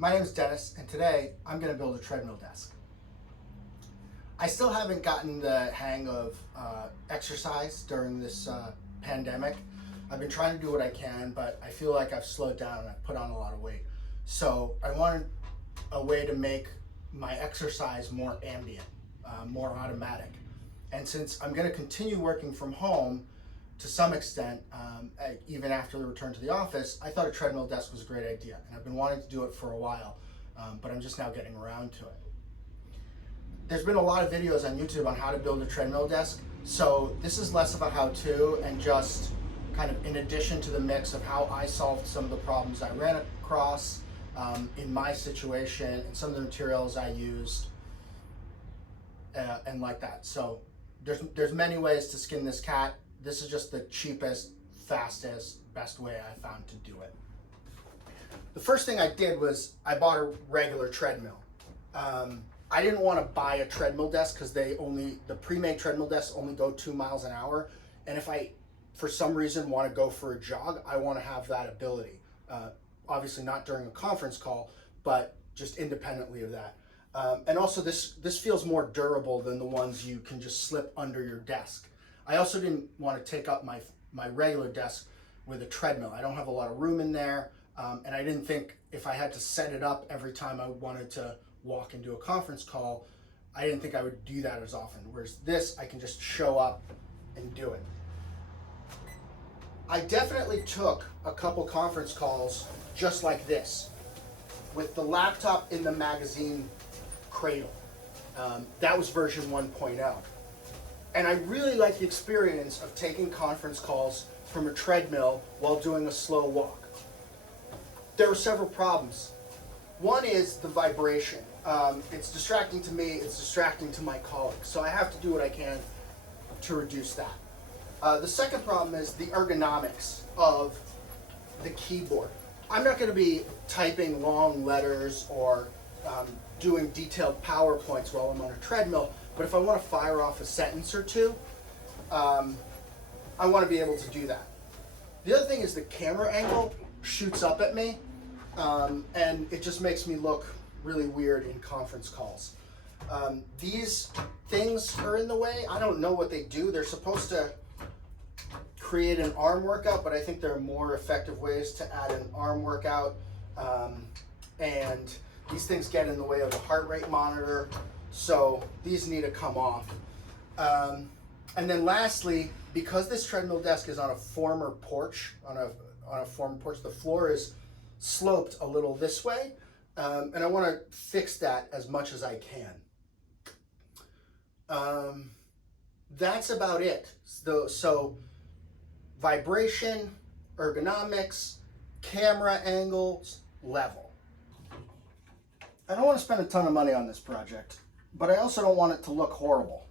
My name is Dennis, and today I'm going to build a treadmill desk. I still haven't gotten the hang of exercise during this pandemic. I've been trying to do what I can, but I feel like I've slowed down and I've put on a lot of weight. So I wanted a way to make my exercise more ambient, more automatic. And since I'm going to continue working from home to some extent, even after the return to the office, I thought a treadmill desk was a great idea. And I've been wanting to do it for a while, but I'm just now getting around to it. There's been a lot of videos on YouTube on how to build a treadmill desk, so this is less of a how-to and just kind of in addition to the mix of how I solved some of the problems I ran across in my situation and some of the materials I used and like that. So there's many ways to skin this cat. This is just the cheapest, fastest, best way I found to do it. The first thing I did was I bought a regular treadmill. I didn't want to buy a treadmill desk because the pre-made treadmill desks only go 2 miles an hour. And if I, for some reason, want to go for a jog, I want to have that ability. Obviously not during a conference call, but just independently of that. And also this feels more durable than the ones you can just slip under your desk. I also didn't want to take up my regular desk with a treadmill. I don't have a lot of room in there. And I didn't think if I had to set it up every time I wanted to walk into a conference call, I didn't think I would do that as often. Whereas this, I can just show up and do it. I definitely took a couple conference calls just like this, with the laptop in the magazine cradle. That was version 1.0. And I really like the experience of taking conference calls from a treadmill while doing a slow walk. There were several problems. One is the vibration. It's distracting to me, it's distracting to my colleagues, so I have to do what I can to reduce that. The second problem is the ergonomics of the keyboard. I'm not going to be typing long letters or doing detailed PowerPoints while I'm on a treadmill, but if I want to fire off a sentence or two, I want to be able to do that. The other thing is the camera angle shoots up at me, and it just makes me look really weird in conference calls. These things are in the way. I don't know what they do. They're supposed to create an arm workout, but I think there are more effective ways to add an arm workout. And these things get in the way of the heart rate monitor, so these need to come off. And then lastly, because this treadmill desk is on a former porch, the floor is sloped a little this way, and I want to fix that as much as I can. That's about it. So vibration, ergonomics, camera angles, level. I don't want to spend a ton of money on this project, but I also don't want it to look horrible,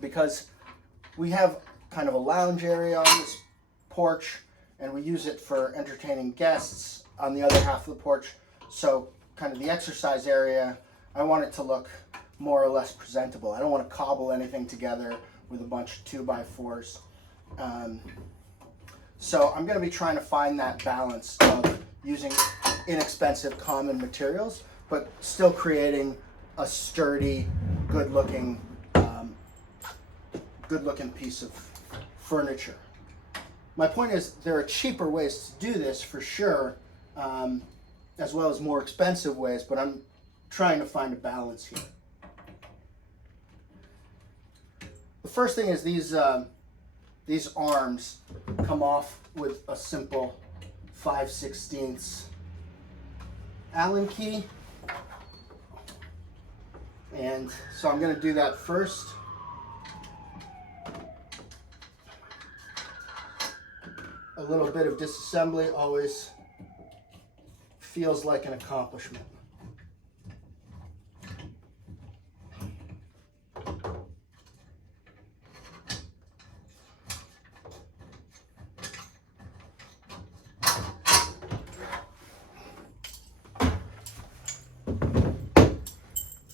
because we have kind of a lounge area on this porch, and we use it for entertaining guests on the other half of the porch. So kind of the exercise area, I want it to look more or less presentable. I don't want to cobble anything together with a bunch of 2x4s. So I'm going to be trying to find that balance of using inexpensive common materials, but still creating a sturdy, good-looking piece of furniture. My point is, there are cheaper ways to do this for sure, as well as more expensive ways, but I'm trying to find a balance here. The first thing is these arms come off with a simple 5/16 Allen key. And so I'm going to do that first. A little bit of disassembly always feels like an accomplishment.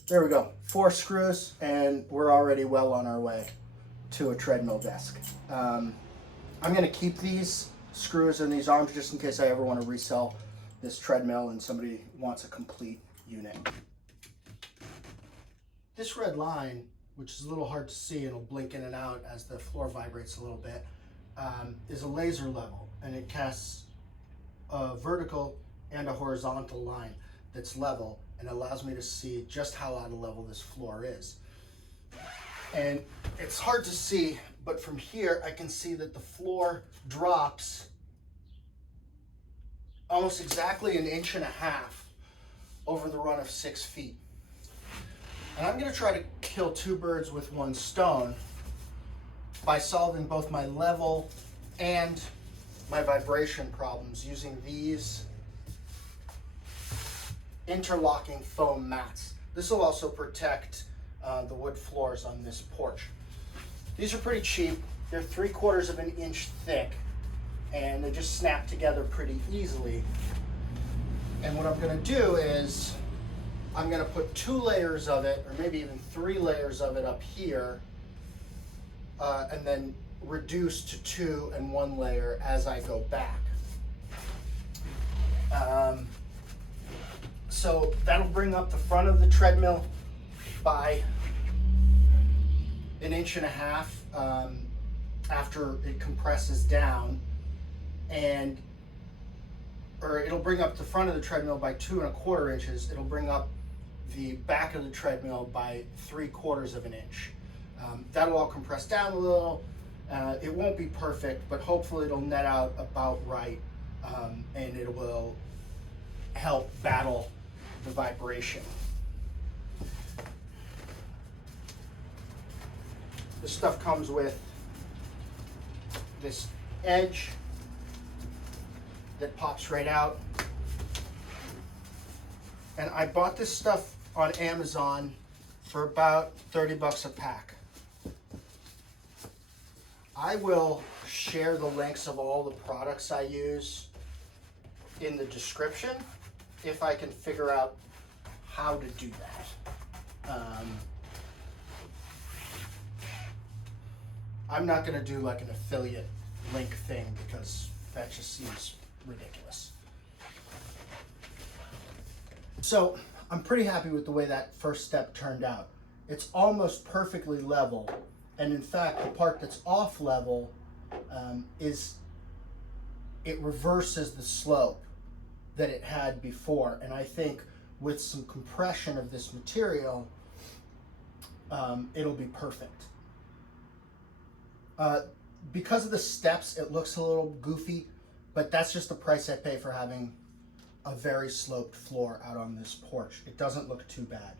There we go, 4 screws, and we're already well on our way to a treadmill desk. I'm going to keep these screws and these arms just in case I ever want to resell this treadmill and somebody wants a complete unit. This red line, which is a little hard to see and it'll blink in and out as the floor vibrates a little bit, is a laser level, and it casts a vertical and a horizontal line that's level and allows me to see just how out of level this floor is. And it's hard to see, but from here I can see that the floor drops almost exactly 1.5 inches over the run of 6 feet. And I'm going to try to kill two birds with one stone by solving both my level and my vibration problems using these interlocking foam mats. This will also protect the wood floors on this porch. These are pretty cheap. They're 3/4 of an inch thick, and they just snap together pretty easily. And what I'm going to do is I'm going to put 2 layers of it, or maybe even 3 layers of it up here, and then reduce to 2 and 1 layer as I go back. So that'll bring up the front of the treadmill by 1.5 inches after it compresses down, or it'll bring up the front of the treadmill by 2.25 inches. It'll bring up the back of the treadmill by 3/4 of an inch. That'll all compress down a little. It won't be perfect, but hopefully it'll net out about right, and it will help battle the vibration. This stuff comes with this edge that pops right out. And I bought this stuff on Amazon for about 30 bucks a pack. I will share the links of all the products I use in the description if I can figure out how to do that. I'm not going to do like an affiliate link thing because that just seems ridiculous. So I'm pretty happy with the way that first step turned out. It's almost perfectly level, and in fact the part that's off level it reverses the slope that it had before, and I think with some compression of this material it'll be perfect. Because of the steps, it looks a little goofy, but that's just the price I pay for having a very sloped floor out on this porch. It doesn't look too bad.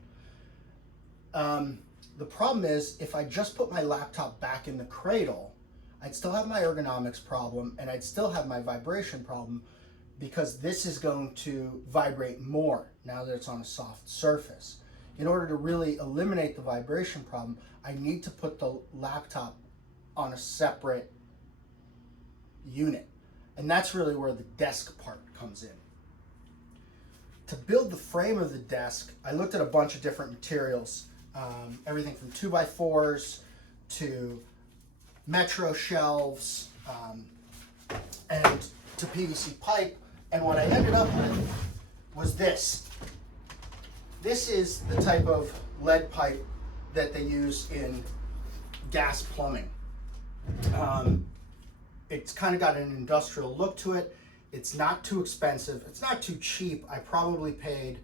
The problem is, if I just put my laptop back in the cradle, I'd still have my ergonomics problem and I'd still have my vibration problem, because this is going to vibrate more now that it's on a soft surface. In order to really eliminate the vibration problem, I need to put the laptop on a separate unit. And that's really where the desk part comes in. To build the frame of the desk, I looked at a bunch of different materials, everything from 2x4s to Metro shelves, and to PVC pipe. And what I ended up with was this. This is the type of lead pipe that they use in gas plumbing. It's kind of got an industrial look to it. It's not too expensive. It's not too cheap. I probably paid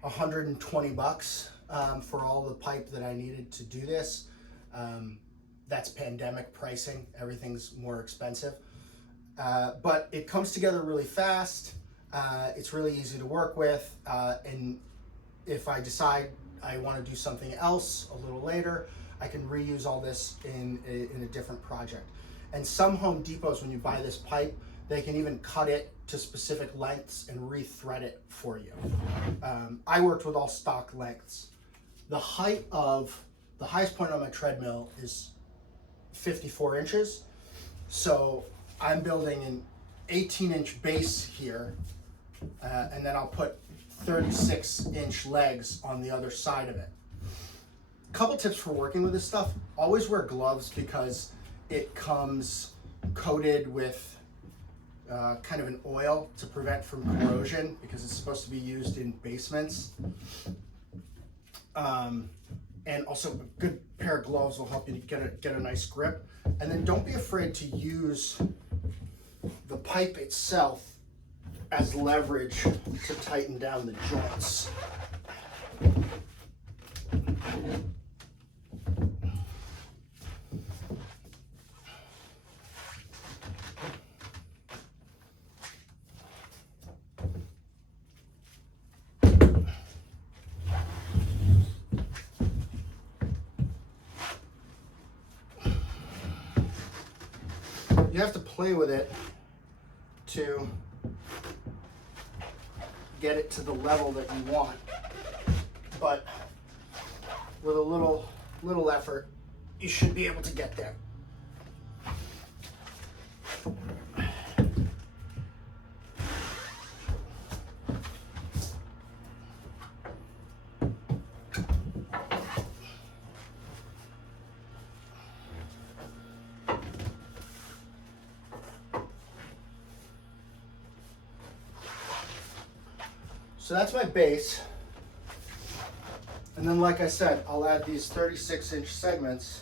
120 bucks for all the pipe that I needed to do this. That's pandemic pricing. Everything's more expensive. But it comes together really fast. It's really easy to work with. And if I decide I want to do something else a little later, I can reuse all this in a different project. And some Home Depots, when you buy this pipe, they can even cut it to specific lengths and re-thread it for you. I worked with all stock lengths. The highest point on my treadmill is 54 inches. So I'm building an 18-inch base here, and then I'll put 36-inch legs on the other side of it. Couple tips for working with this stuff: always wear gloves because it comes coated with kind of an oil to prevent from corrosion because it's supposed to be used in basements. And also a good pair of gloves will help you to get a nice grip. And then don't be afraid to use the pipe itself as leverage to tighten down the joints. You have to play with it to get it to the level that you want, but with a little effort, you should be able to get there. So that's my base. And then, like I said, I'll add these 36-inch segments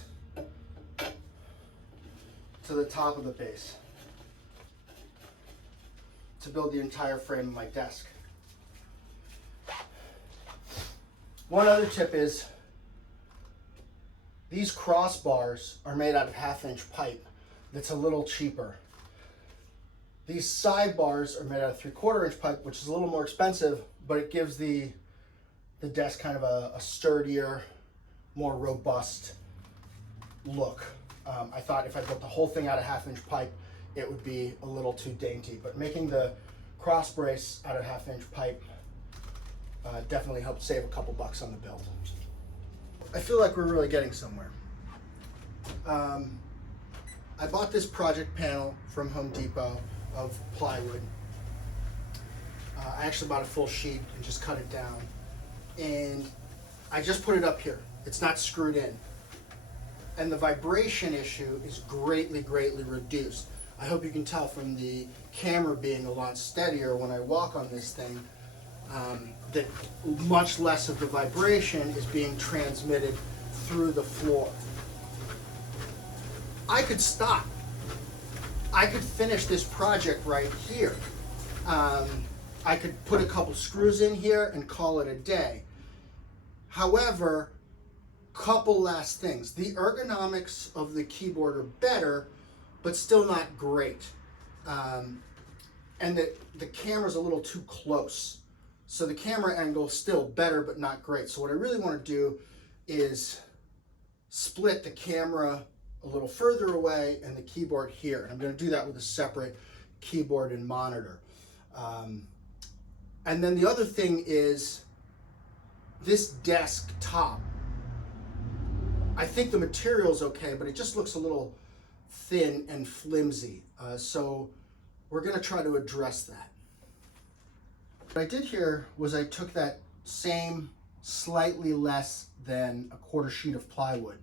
to the top of the base to build the entire frame of my desk. One other tip is these crossbars are made out of 1/2-inch pipe that's a little cheaper. These sidebars are made out of 3/4-inch pipe, which is a little more expensive, but it gives the desk kind of a sturdier, more robust look. I thought if I built the whole thing out of 1/2-inch pipe, it would be a little too dainty, but making the cross brace out of 1/2-inch pipe definitely helped save a couple bucks on the build. I feel like we're really getting somewhere. I bought this project panel from Home Depot of plywood. I actually bought a full sheet and just cut it down. And I just put it up here. It's not screwed in. And the vibration issue is greatly, greatly reduced. I hope you can tell from the camera being a lot steadier when I walk on this thing, that much less of the vibration is being transmitted through the floor. I could stop. I could finish this project right here. I could put a couple screws in here and call it a day. However, couple last things. The ergonomics of the keyboard are better, but still not great. And the camera's a little too close. So the camera angle is still better, but not great. So what I really want to do is split the camera a little further away and the keyboard here. And I'm going to do that with a separate keyboard and monitor. And then the other thing is this desk top. I think the material's okay, but it just looks a little thin and flimsy. So we're going to try to address that. What I did here was I took that same slightly less than a 1/4 sheet of plywood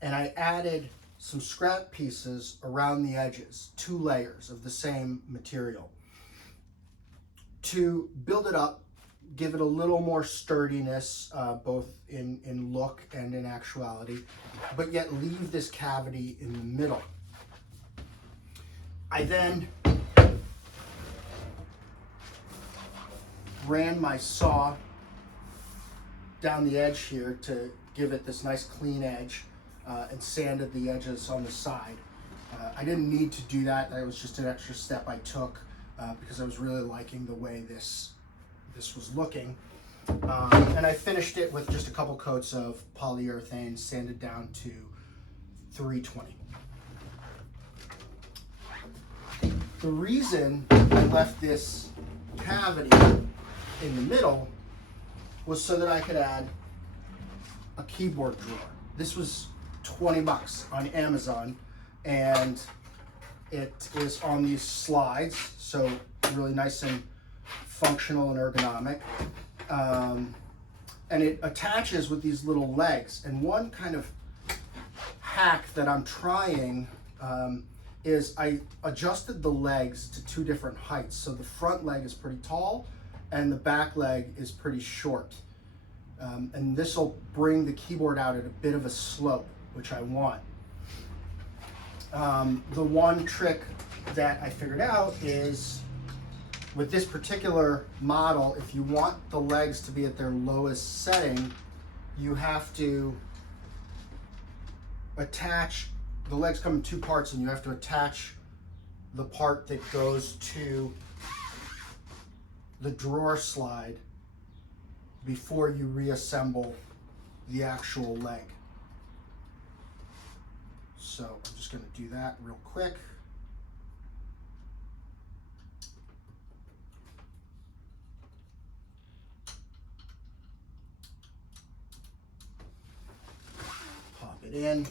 and I added some scrap pieces around the edges, 2 layers of the same material, to build it up, give it a little more sturdiness, both in look and in actuality, but yet leave this cavity in the middle. I then ran my saw down the edge here to give it this nice clean edge, and sanded the edges on the side. I didn't need to do that. That was just an extra step I took because I was really liking the way this was looking. And I finished it with just a couple coats of polyurethane, sanded down to 320. The reason I left this cavity in the middle was so that I could add a keyboard drawer. This was 20 bucks on Amazon, and it is on these slides, so really nice and functional and ergonomic. And it attaches with these little legs. And one kind of hack that I'm trying is I adjusted the legs to two different heights. So the front leg is pretty tall and the back leg is pretty short. And this will bring the keyboard out at a bit of a slope, which I want. The one trick that I figured out is with this particular model, if you want the legs to be at their lowest setting, you have to attach, the legs come in two parts, and you have to attach the part that goes to the drawer slide before you reassemble the actual leg. So I'm just going to do that real quick. Pop it in.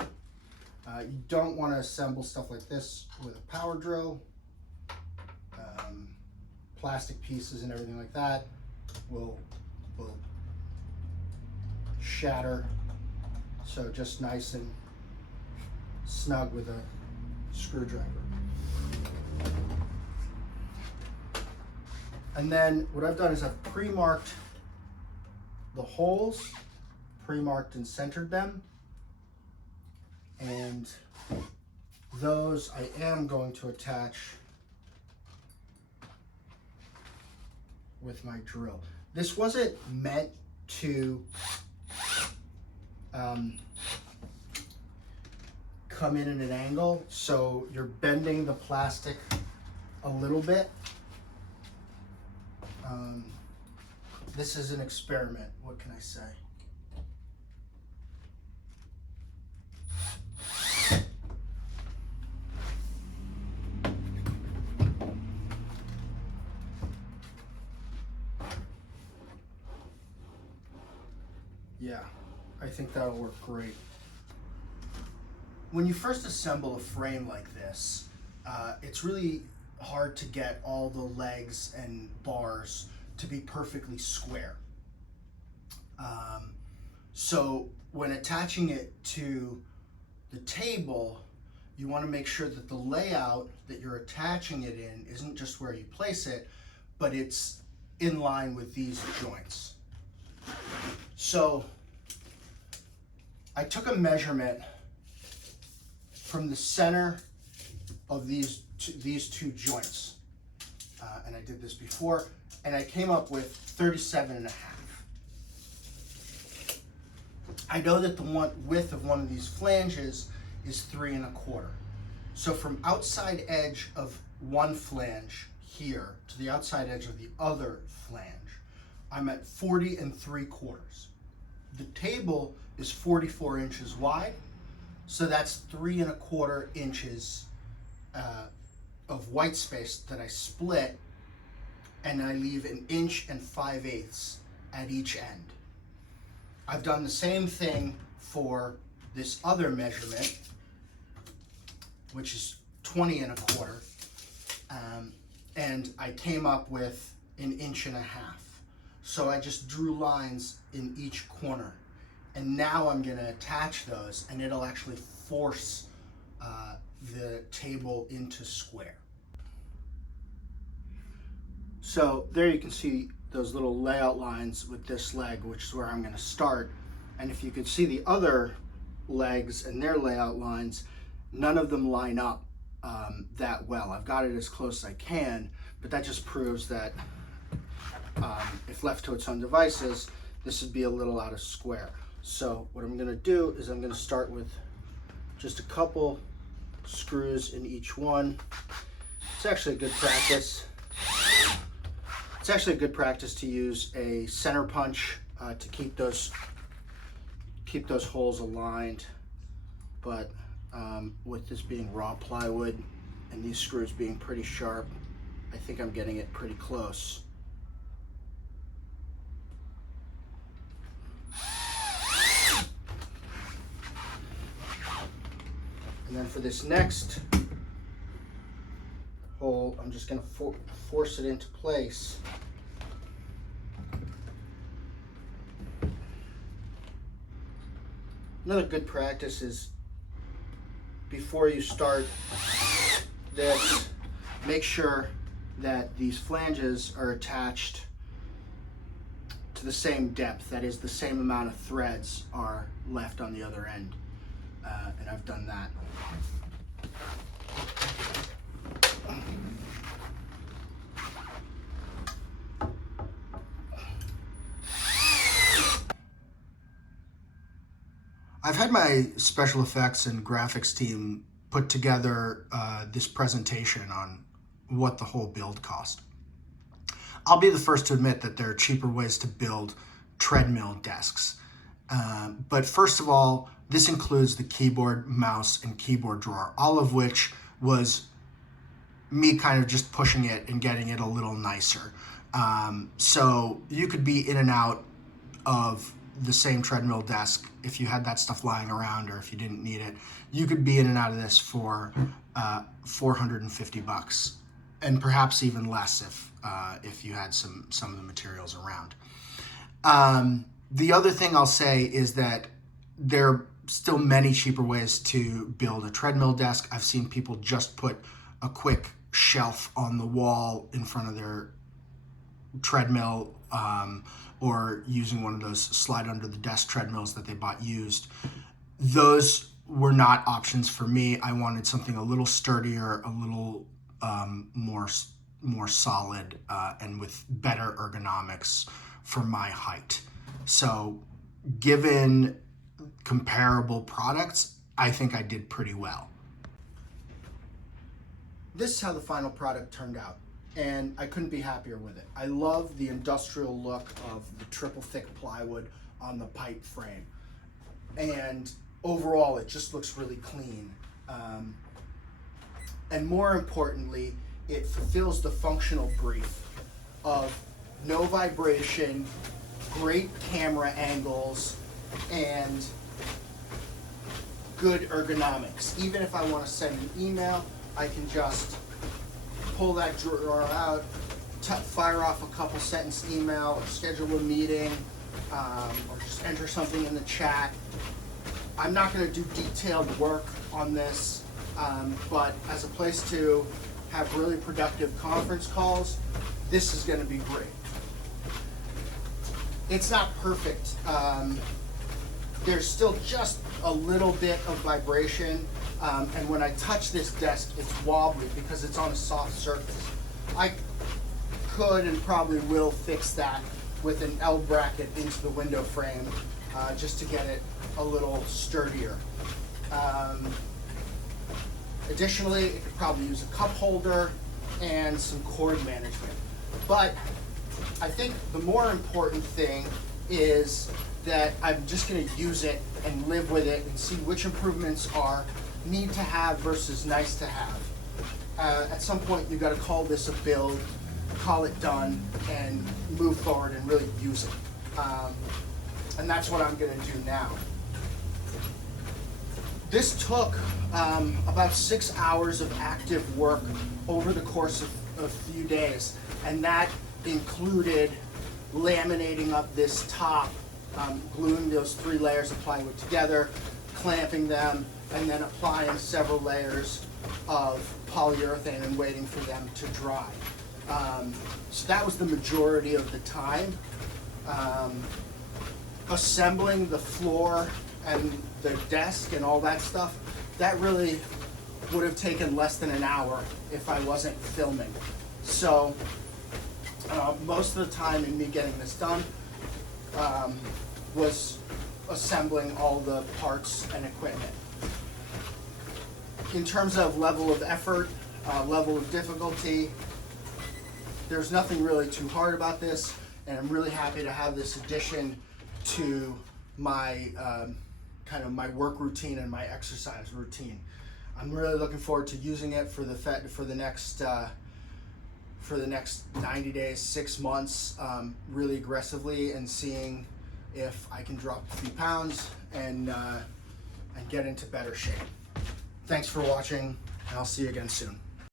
You don't want to assemble stuff like this with a power drill. Plastic pieces and everything like that will shatter. So just nice and snug with a screwdriver. And then what I've done is I've pre-marked the holes, pre-marked and centered them. And those I am going to attach with my drill. This wasn't meant to come in at an angle, so you're bending the plastic a little bit. This is an experiment, what can I say? Yeah, I think that'll work great. When you first assemble a frame like this, it's really hard to get all the legs and bars to be perfectly square. So when attaching it to the table, you want to make sure that the layout that you're attaching it in isn't just where you place it, but it's in line with these joints. So I took a measurement from the center of these two joints, and I did this before, and I came up with 37.5. I know that the width of one of these flanges is 3.25. So from outside edge of one flange here to the outside edge of the other flange, I'm at 40.75. The table is 44 inches wide, so that's 3.25 inches of white space that I split, and I leave 1 5/8 inches at each end. I've done the same thing for this other measurement, which is 20.25, and I came up with 1.5 inches. So I just drew lines in each corner, and now I'm going to attach those, and it'll actually force the table into square. So there you can see those little layout lines with this leg, which is where I'm going to start. And if you could see the other legs and their layout lines, none of them line up that well. I've got it as close as I can, but that just proves that if left to its own devices, this would be a little out of square. So what I'm going to do is I'm going to start with just a couple screws in each one. It's actually a good practice. It's actually a good practice to use a center punch to keep those holes aligned. But with this being raw plywood and these screws being pretty sharp, I think I'm getting it pretty close. And then for this next hole, I'm just going to force it into place. Another good practice is before you start that make sure that these flanges are attached to the same depth. That is, the same amount of threads are left on the other end. And I've done that. I've had my special effects and graphics team put together this presentation on what the whole build cost. I'll be the first to admit that there are cheaper ways to build treadmill desks. But first of all, this includes the keyboard, mouse, and keyboard drawer, all of which was me kind of just pushing it and getting it a little nicer. So you could be in and out of the same treadmill desk if you had that stuff lying around, or if you didn't need it. You could be in and out of this for $450, and perhaps even less if you had some of the materials around. The other thing I'll say is that there are still many cheaper ways to build a treadmill desk. I've seen people just put a quick shelf on the wall in front of their treadmill, or using one of those slide under the desk treadmills that they bought used. Those were not options for me. I wanted something a little sturdier, a little more solid, and with better ergonomics for my height. So given comparable products, I think I did pretty well. This is how the final product turned out, and I couldn't be happier with it. I love the industrial look of the triple thick plywood on the pipe frame, and overall it just looks really clean. And more importantly, it fulfills the functional brief of no vibration, great camera angles, and good ergonomics. Even if I want to send an email, I can just pull that drawer out, fire off a couple sentence email, or schedule a meeting, or just enter something in the chat. I'm not going to do detailed work on this, but as a place to have really productive conference calls, this is going to be great. It's not perfect. There's still just a little bit of vibration, and when I touch this desk, it's wobbly because it's on a soft surface. I could and probably will fix that with an L bracket into the window frame, just to get it a little sturdier. Additionally, it could probably use a cup holder and some cord management. But I think the more important thing is that I'm just going to use it and live with it and see which improvements are need to have versus nice to have. At some point, you've got to call this a build, call it done, and move forward and really use it. And that's what I'm going to do now. This took about 6 hours of active work over the course of a few days, and that included laminating up this top, gluing those 3 layers of plywood together, clamping them, and then applying several layers of polyurethane and waiting for them to dry. So that was the majority of the time. Assembling the floor and the desk and all that stuff, that really would have taken less than an hour if I wasn't filming. So most of the time in me getting this done was assembling all the parts and equipment. In terms of level of effort, level of difficulty, there's nothing really too hard about this, and I'm really happy to have this addition to my kind of my work routine and my exercise routine. I'm really looking forward to using it for the next 90 days, 6 months, really aggressively, and seeing if I can drop a few pounds and get into better shape. Thanks for watching, and I'll see you again soon.